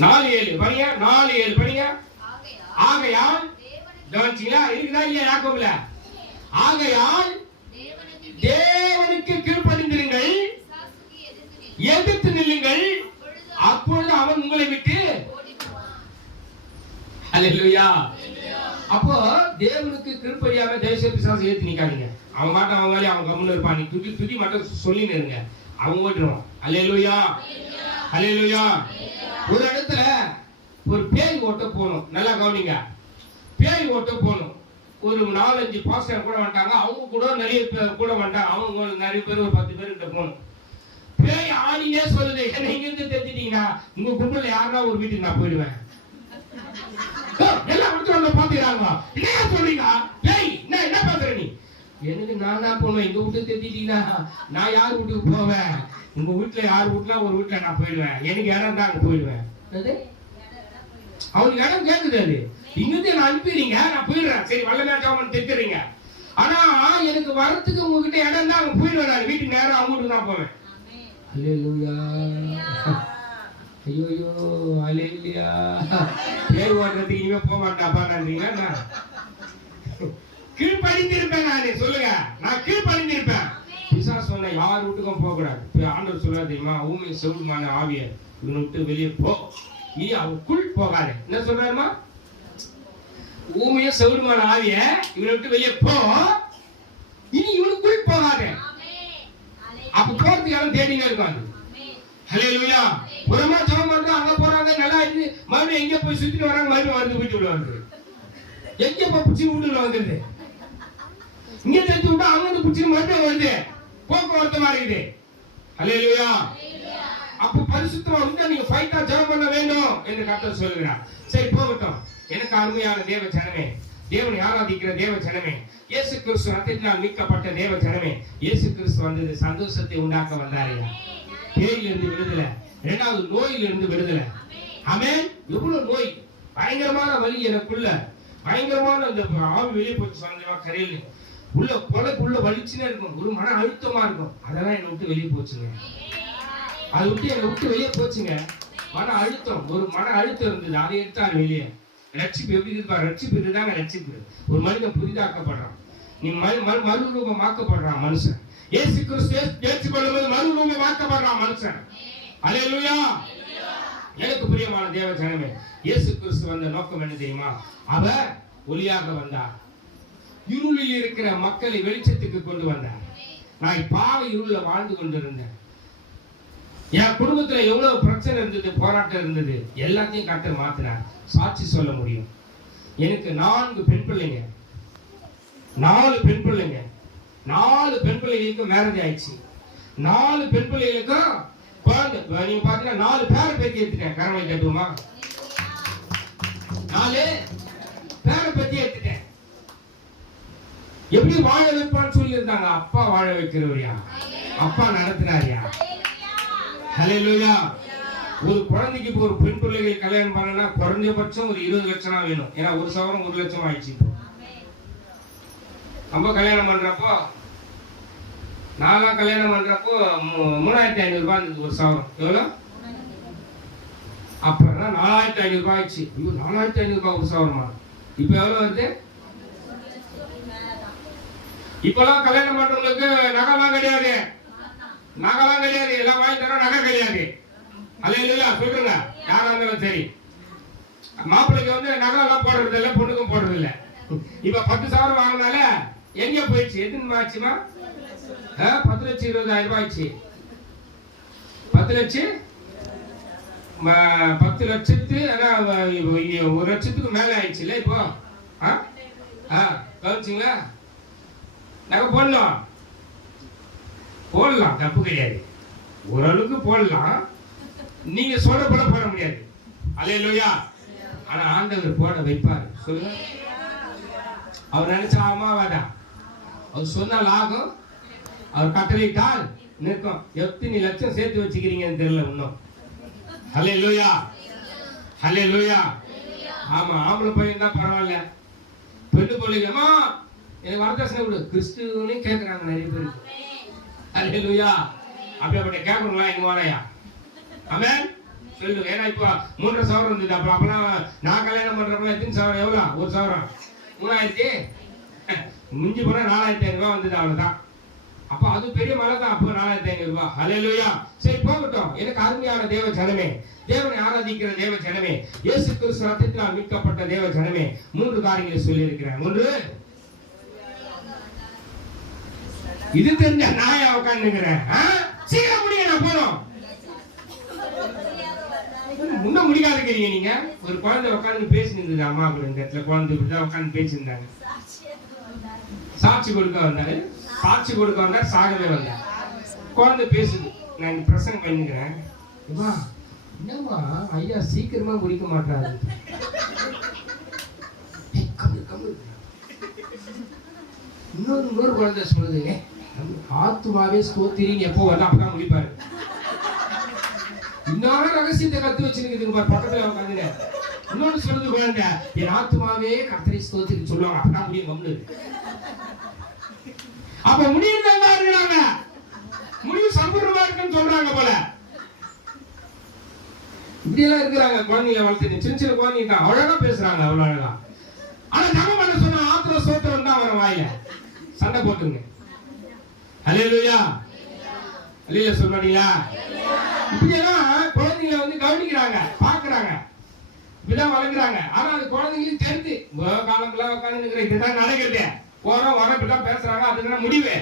4:7 படிங்க. 4:7 படிங்க. ஆகையால் கவனிச்சீங்களா? இருக்குதா இல்லையா யாக்கோபுல? ஆகையால் தேவனுக்கு கீழ்ப்படிந்திருங்கள், எதிர்த்து நில்லுங்கள், அப்பொழுது அவன் உங்களை விட்டு. ஹல்லேலூயா. அப்போ தேவனுக்கு கீழ்ப்படியாம தேச பிசாசு ஏத்தி நிக்காதீங்க. அவன் மாட்ட அவன் வேலையை அவன் கம்முன்னு இருப்பான். நீ துதி துதி மட்டும் சொல்லின்னு இருங்க, அவன் ஓட்டுருவான். ஹல்லேலூயா, ஹல்லேலூயா. ஒரு இடத்துல ஒரு பேய் ஓட்ட போகணும், நல்லா கவனிங்க. பேய் ஓட்ட போகணும். ஒரு 4-5 பாஸ்டர் கூட வந்துட்டாங்க, அவங்க கூட நிறைய பேர் கூட வந்துட்டாங்க. அவங்க நிறைய பேர் ஒரு 10 பேர் கிட்ட போகணும். பேய் ஆடினே சொல்லுது, என்ன இங்க இருந்து தெரிஞ்சிட்டீங்கன்னா உங்க கும்பல யாருன்னா ஒரு வீட்டுக்கு நான் போயிடுவேன். எல்லாம் வந்து பாத்துக்கிறாங்க. என்ன சொல்றீங்க? பேய் என்ன பாக்குற நீ? எனக்கு நானா போவேன். எங்க வீட்டு தெரிஞ்சிட்டீங்கன்னா நான் யார் வீட்டுக்கு போவேன்? உங்க வீட்டுல யார் வீட்டுல ஒரு வீட்டுல நான் போயிடுவேன். எனக்கு இடம் தான் அங்க போயிடுவேன். அவனுக்கு இடம் கேக்குது. அது இங்கிருந்து நான் அனுப்பிடுறீங்க, நான் போயிடுறேன். சரி வல்லநாட்டாமன் தெரிஞ்சுறீங்க. ஆனா எனக்கு வரத்துக்கு உங்ககிட்ட இடம் தான், அங்க போயிடுவேன். நான் வீட்டுக்கு நேரம் அவங்க வீட்டுக்கு தான் போவேன். ஹல்லேலூயா. ஐயோ ஹல்லேலூயா. பேய் ஓடுறதுக்கு இனிமே போக மாட்டாப்பா நன்றீங்களா? கீழ்ப்படிந்திருப்பேன். நானே சொல்லுங்க, நான் கீழ்ப்படிந்திருப்பேன். பிசாசு சொன்ன யார் வீட்டுக்கும் போக கூடாது. ஆண்டவர் சொல்ல தெரியுமா? ஊமை செவிடுமான ஆவிய இவனை விட்டு வெளியே போ, இனி அவனுக்குள் போகாது. என்ன சொல்றாருமா? ஊமைய செவிடுமான ஆவிய இவனை விட்டு வெளியே போ, இனி இவனுக்குள் போகாது. அப்ப போறதுக்கு யாரும் தேடிங்க இருக்காங்க. ஹல்லேலூயா. புறமா ஜெபம் பண்றோம், அங்க போறாங்க, நல்லா இருக்கு. மறுபடியும் எங்க போய் சுத்திட்டு வராங்க, மறுபடியும் வந்து வீட்டுக்குள்ள வந்து எங்க போய் பிடிச்சி வீட்டுக்குள்ள வந்துருது. இங்க தெரிஞ்சு விட்டா அங்க வந்து பிடிச்சி மறுபடியும் வருது. போக்குவரத்து மாறிக்குது. ஹல்லேலூயா. அப்ப பரிசுத்தமா வந்து நீங்க ஃபைட்டா ஜெபம் பண்ண வேண்டும் என்று கர்த்தர் சொல்கிறார். சரி போகட்டும். எனக்கு அருமையான தேவ ஜனமே, தேவனை ஆராதிக்கிற தேவ ஜனமே, இயேசு கிறிஸ்து ரத்தத்தினால் மீட்கப்பட்ட தேவ ஜனமே, இயேசு கிறிஸ்து வந்தது சந்தோஷத்தை உண்டாக்க வந்தாரு. பேயிலிருந்து விடுதலை, இரண்டாவது நோயிலிருந்து விடுதலை. ஆமென். எவ்வளவு நோய், பயங்கரமான வலி எனக்குள்ள, பயங்கரமான அந்த ஆவி வெளியே போச்சு. சொந்தமா கரையில் உள்ள கொலைக்குள்ள வலிச்சுனே இருக்கும், ஒரு மன அழுத்தமா இருக்கும். அதெல்லாம் என்னை விட்டு வெளியே போச்சுங்க. அதை விட்டு என்னை விட்டு வெளியே போச்சுங்க. மன அழுத்தம், ஒரு மன அழுத்தம் இருந்தது, அதை எடுத்தாரு வெளியே. ரட்சிப்பு எப்படி இருப்பா? ரட்சிப்பு இதுதாங்க ரட்சிப்பு. ஒரு மனிதன் புதிதாக்கப்படுறான், நீ மறுரூபமாக்கப்படுறான் மனுஷன். இயேசு கிறிஸ்து ஏற்றுக்கொள்ளும் போது மறுரூபமாக்கப்படுறான் மனுஷன். ஹல்லேலூயா. எனக்கு பிரியமான தேவ ஜனமே, இயேசு கிறிஸ்து வந்த நோக்கம் என்ன தெரியுமா? அவர் ஒளியாக வந்தார், இருளில் இருக்கிற மக்களை வெளிச்சத்துக்கு கொண்டு வந்தார். நான் பாவ இருள வாழ்ந்து கொண்டிருந்தேன். என் குடும்பத்துல எவ்வளவு பிரச்சனை இருந்தது, போராட்டம் இருந்தது, எல்லாத்தையும் கர்த்தர் மாத்தினார். சாட்சி சொல்ல முடியும். எனக்கு 4 பெண் பிள்ளைங்க, 4 பெண் பிள்ளைங்க, 4 பெண் பிள்ளைகளுக்கும் மேரேஜ் ஆயிடுச்சு. 4 பெண் பிள்ளைகளுக்கும் குழந்தை. நீங்க பாத்தீங்கன்னா 4 பேர பேத்தி எடுத்துட்டேன். கரவை கட்டுவோமா? 4 பேர பேத்தி எடுத்துட்டேன். எப்படி வாழ வைப்பான்னு சொல்லி இருந்தாங்க. அப்பா வாழ வைக்கிறவரியா, அப்பா நடத்தினாரியா. ஹல்லேலூயா. ஒரு குழந்தைக்கு இப்போ ஒரு பெண் பிள்ளைகள் கல்யாணம் பண்ணனா குறைஞ்சபட்சம் ஒரு 20 லட்சம் வேணும். ஏன்னா ஒரு சவரம் 1 லட்சம் ஆயிடுச்சு. நம்ம கல்யாணம் பண்றப்போ, நான்லாம் கல்யாணம் பண்றப்போ 3500 ரூபாய் இருந்தது ஒரு சவரம். எவ்வளோ? அப்பதான் 4500 ரூபாய் ஆயிடுச்சு. ஐயோ 4500 ரூபாய் ஒரு சவரமா? இப்ப எவ்வளவு வருது? இப்பெல்லாம் கல்யாணம் பண்றவங்களுக்கு நகைலாம் கிடையாது, நகைலாம் கிடையாது, எல்லாம் வாங்கி தர நகை கிடையாது. ஹல்லேலூயா சொல்லுங்க. யாரா இருந்தாலும் சரி, மாப்பிள்ளைக்கு வந்து நகை எல்லாம் போடுறது இல்லை, பொண்ணுக்கும் போடுறது இல்லை. இப்ப 10 சவரம் வாங்கினால எங்க போயிடுச்சு? எதுன்னு ஆச்சுமா? 10,20,000 ரூபாய் ஆயிடுச்சு. 10 லட்சம் 10 லட்சத்து 1 லட்சத்துக்கு மேல ஆயிடுச்சு இல்ல இப்போ? கவனிச்சிங்களா? நகை போடலாம், போடலாம், தப்பு கிடையாது. ஓரளவுக்கு போடலாம், நீங்க சொல்ல போட முடியாது. அல்லேலூயா. ஆனா ஆண்டவர் போட வைப்பார். சொல்லுங்க. அவர் நினைச்சா ஆமாவாடா, அவர் சொன்னால் ஆகும், அவர் கட்டளையிட்டால் நிற்கும். எத்தனை லட்சம் சேர்த்து வச்சுக்கிறீங்கன்னு தெரியல இன்னும். அல்லேலூயா, அல்லேலூயா. ஆமா, ஆம்பளை பையன் தான் பரவாயில்ல, பெண்ணு பிள்ளைங்கம்மா எனக்கு வரதட்சணை கொடு கிறிஸ்துவனே கேட்கறாங்க நிறைய பேர். அல்லேலூயா. அப்படியே கேட்கணுங்களா? இங்க வாரையா? ஆமென். சொல்லுங்க. ஏன்னா இப்போ 3.5 சவரம் இருந்தது. அப்பெல்லாம் நான் கல்யாணம் பண்றப்ப எத்தனை சவரம்? எவ்வளவு? 1 சவரம் 3000, மிஞ்சி போனா 4500 ரூபாய் வந்தது, அவ்வளவுதான். அப்ப அது பெரிய மலை தான். அப்போ 4500 ரூபாய். ஹல்லேலூயா. சரி, போகட்டும். எனக்கு அருமையான தேவ ஜனமே, தேவனை ஆராதிக்கிற தேவ ஜனமே, இயேசு கிறிஸ்து ரத்தத்தினால் மீட்கப்பட்ட தேவ ஜனமே, 3 காரியங்களை சொல்லி இருக்கிறேன். 1, இது தெரிஞ்ச நாயா உட்காந்துக்கிறேன். சீக்கிரம் முடிய, நான் போறோம். முன்ன முடிக்காதுக்கிறீங்க நீங்க. ஒரு குழந்தை உட்காந்து பேசிட்டு அம்மா கூட இந்த இடத்துல குழந்தை உட்காந்து பேசியிருந்தாங்க. சாட்சி கொடுக்க வந்தாரு, சாட்சி கொடுக்க வந்தார், சாகவே வந்தார். குழந்தை பேசுது. நான் பிரசங்கம் பண்ணிக்கிறேன். என்னம்மா ஐயா சீக்கிரமா முடிக்க மாட்டாரு. இன்னொரு குழந்தை சொல்லுது, ஆத்துமாவே ஸ்தோத்திரின்னு எப்போ வரலாம் அப்பதான் முடிப்பாரு. இன்னொரு ரகசியத்தை கத்து வச்சிருக்குதுங்க பக்கத்துல உட்காந்து. இன்னொன்னு சொல்லுது குழந்தை, என் ஆத்துமாவே கர்த்தரை ஸ்தோத்திரின்னு சொல்லுவாங்க, அப்பதான் முடியும். கம்னு அப்ப முடிவு இருக்கிறாங்க, முடிவு சம்பூர்ணமா இருக்குன்னு சொல்றாங்க போல. இப்படி எல்லாம் இருக்கிறாங்க குழந்தைங்க வளர்த்து. சின்ன சின்ன குழந்தைங்க அழகா பேசுறாங்க, அவ்வளவு அழகா. ஆனா நம்ம பண்ண சொன்ன ஆத்திர சோத்திரம் தான் அவன் வாயில சண்டை போட்டுங்க. ஹல்லேலூயா. அல்லேலூயா சொல்றீங்களா? இப்படி எல்லாம் குழந்தைங்களை வந்து கவனிக்கிறாங்க, பாக்குறாங்க, இப்படிதான் வளர்க்குறாங்க. ஆனா அது குழந்தைங்களுக்கு தெரிஞ்சு காலங்களா உட்காந்து இருக்கிற இதுதான் நடக்குது. போறோம் வர இப்படிதான் பேசுறாங்க, அதுதான் முடிவு.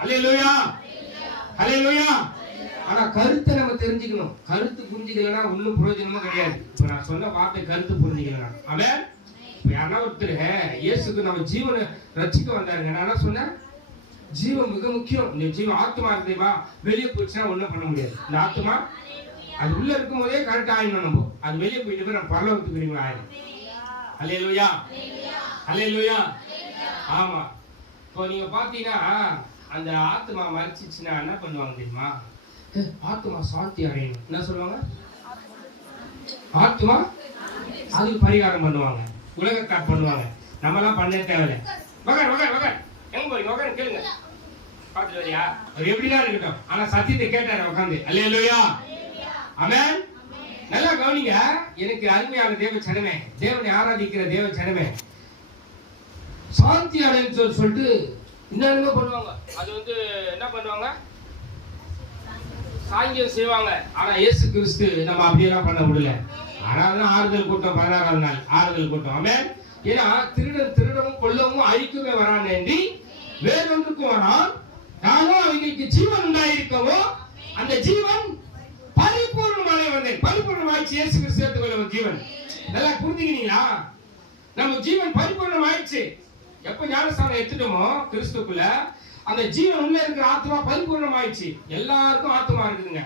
அல்லேலூயா, அல்லேலூயா. ஆனா கருத்தை நம்ம தெரிஞ்சுக்கணும். கருத்து புரிஞ்சுக்கலன்னா ஒன்னும் பிரயோஜனமும் கிடையாது. இப்ப நான் சொன்ன வார்த்தை கருத்து புரிஞ்சுக்கலாம். அவன் இப்ப யாரா ஒருத்தர் இயேசுக்கு நம்ம ஜீவனை ரட்சிக்க வந்தாருங்க. நான் என்ன சொன்னேன், ஜீவன் மிக முக்கியம். இந்த ஜீவன் ஆத்மா இருக்குதுமா, வெளியே போயிடுச்சுன்னா ஒண்ணும் பண்ண முடியாது. இந்த ஆத்மா அது உள்ள இருக்கும் போதே கரெக்ட் ஆயிடணும். நம்ம அது வெளியே போயிட்டு போய் நம்ம பரலோகத்துக்கு ஆயிடும். அல்லேலூயா, அல்லேலூயா. ஆமா. இப்போ நீங்க பாத்தீங்கன்னா அந்த ஆத்மா மறிச்சிச்சுன்னா என்ன பண்ணுவாங்க தெரியுமா? ஆத்மா சாந்தி அடையணும். என்ன சொல்லுவாங்க? ஆத்மா அதுக்கு பரிகாரம் பண்ணுவாங்க, உலகக்கார் பண்ணுவாங்க. நம்ம எல்லாம் பண்ண தேவையில்லை. வகர் வகர் வகர் எங்க போறீங்க? வகர் கேளுங்க. பாத்துட்டு வரியா? அவர் எப்படிதான் இருக்கட்டும், ஆனா சத்தியத்தை கேட்டாரு உட்காந்து. அல்லேலூயா, ஆமென். நல்லா கவனிங்க. எனக்கு அருமையான தேவ ஜனமே, தேவனை ஆராதிக்கிற தேவ ஜனமே, சாந்தி அடைன்னு சொல்லிட்டு என்னென்ன பண்ணுவாங்க. அது வந்து என்ன பண்ணுவாங்க? சாங்கியம் செய்வாங்க. ஆனா இயேசு கிறிஸ்து நம்ம அப்படியெல்லாம் பண்ண முடியல. ஆனாலும் ஆறுதல் கூட்டம் 16ஆம் நாள் ஆறுதல் கூட்டம். ஆமென். ஏன்னா திருடவும் கொல்லவும் அழிக்கவே வரான் என்று வேறொன்றுக்கும் வரான். நானும் அவங்களுக்கு ஜீவன் உண்டாயிருக்கவோ அந்த ஜீவன் பரிபூர்ணமான வந்தேன். பரிபூர்ணமாயிடுச்சு இயேசு கிறிஸ்து சேர்த்துக்கொள்ள ஜீவன். நல்லா புரிஞ்சுக்கிறீங்களா? நம்ம ஜீவன் பரிபூர்ணம் ஆயிடுச்சு. எப்ப ஞானஸ்தானம் எடுத்துட்டோமோ கிறிஸ்துக்குள்ள, அந்த ஜீவன் உள்ள இருக்கிற ஆத்மா பரிபூர்ணம் ஆயிடுச்சு. எல்லாருக்கும் ஆத்மா இருக்குதுங்க.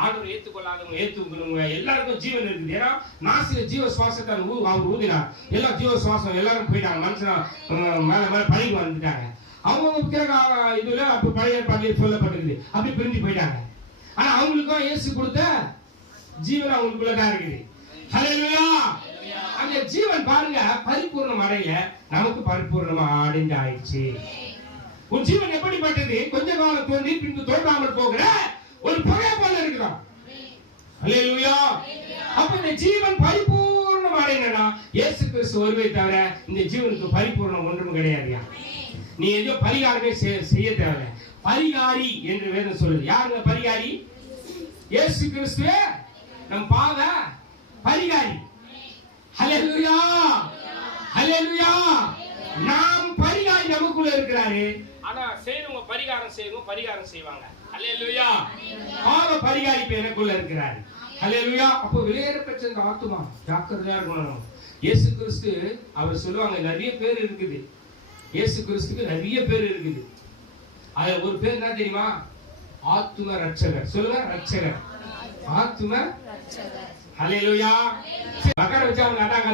ஆண்டவர் ஏத்துக்கொள்ளாதவங்க ஏத்துக்கொள்ளுங்க, எல்லாருக்கும் ஜீவன் இருக்குது. ஏன்னா நாசில ஜீவ சுவாசத்தை அவர் ஊதினார். எல்லா ஜீவ சுவாசம் எல்லாரும் போயிட்டாங்க. மனுஷனா மேல மேல பழகி வந்துட்டாங்க. அவங்க இதுல அப்ப பழைய பள்ளியில் சொல்லப்பட்டிருக்குது, அப்படி பிரிஞ்சு போயிட்டாங்க. ஆனா அவங்களுக்கும் இயேசு கொடுத்த ஜீவன் அவங்களுக்குள்ளதான் இருக்குது. ஹல்லேலூயா. அந்த ஜீவன் பாருங்க பரிபூர்ணம் அடையல, நமக்கு பரிபூர்ணமா அடைந்து ஆயிடுச்சு. உன் ஜீவன் எப்படிப்பட்டது? கொஞ்ச காலம் தோன்றி பின்பு தோன்றாமல் போகிற ஒரு புகை போல இருக்கிறோம். ஹல்லேலூயா. அப்ப இந்த ஜீவன் பரிபூர்ணம் அடையணும்னா இயேசு கிறிஸ்து ஒருவரை தவிர இந்த ஜீவனுக்கு பரிபூர்ணம் ஒன்றும் கிடையாது. நீ ஏதோ பரிகாரமே செய்ய தேவை. பரிகாரி என்று வேதம் சொல்லுது. யாருங்க பரிகாரி? இயேசு கிறிஸ்துவே நம் பாத பரிகாரி. ஹல்லேலூயா, ஹல்லேலூயா. நாம் பரிகாரி நமக்குள்ள இருக்கிறாரு. ஆனா செய்றவங்க பரிகாரம் செய்றவங்க பரிகாரம் செய்வாங்க. ஹல்லேலூயா. பாவ பரிகாரி எனக்குள்ள இருக்கிறாரு. ஹல்லேலூயா. அப்போ வெளியேற பெற்ற ஆத்துமா ஜாக்கிரதையா இருக்கணும். இயேசு கிறிஸ்து அவர் சொல்லுவாங்க நிறைய பேர் இருக்குது. இயேசு கிறிஸ்துக்கு நிறைய பேர் இருக்குது. அதுல ஒரு பேர் என்ன தெரியுமா? ஆத்தும ரட்சகர். சொல்லுங்க, ரட்சகர், ஆத்தும ரட்சகர். ஹல்லேலூயா. பக்கர வச்சு அவங்க அட்டாங்க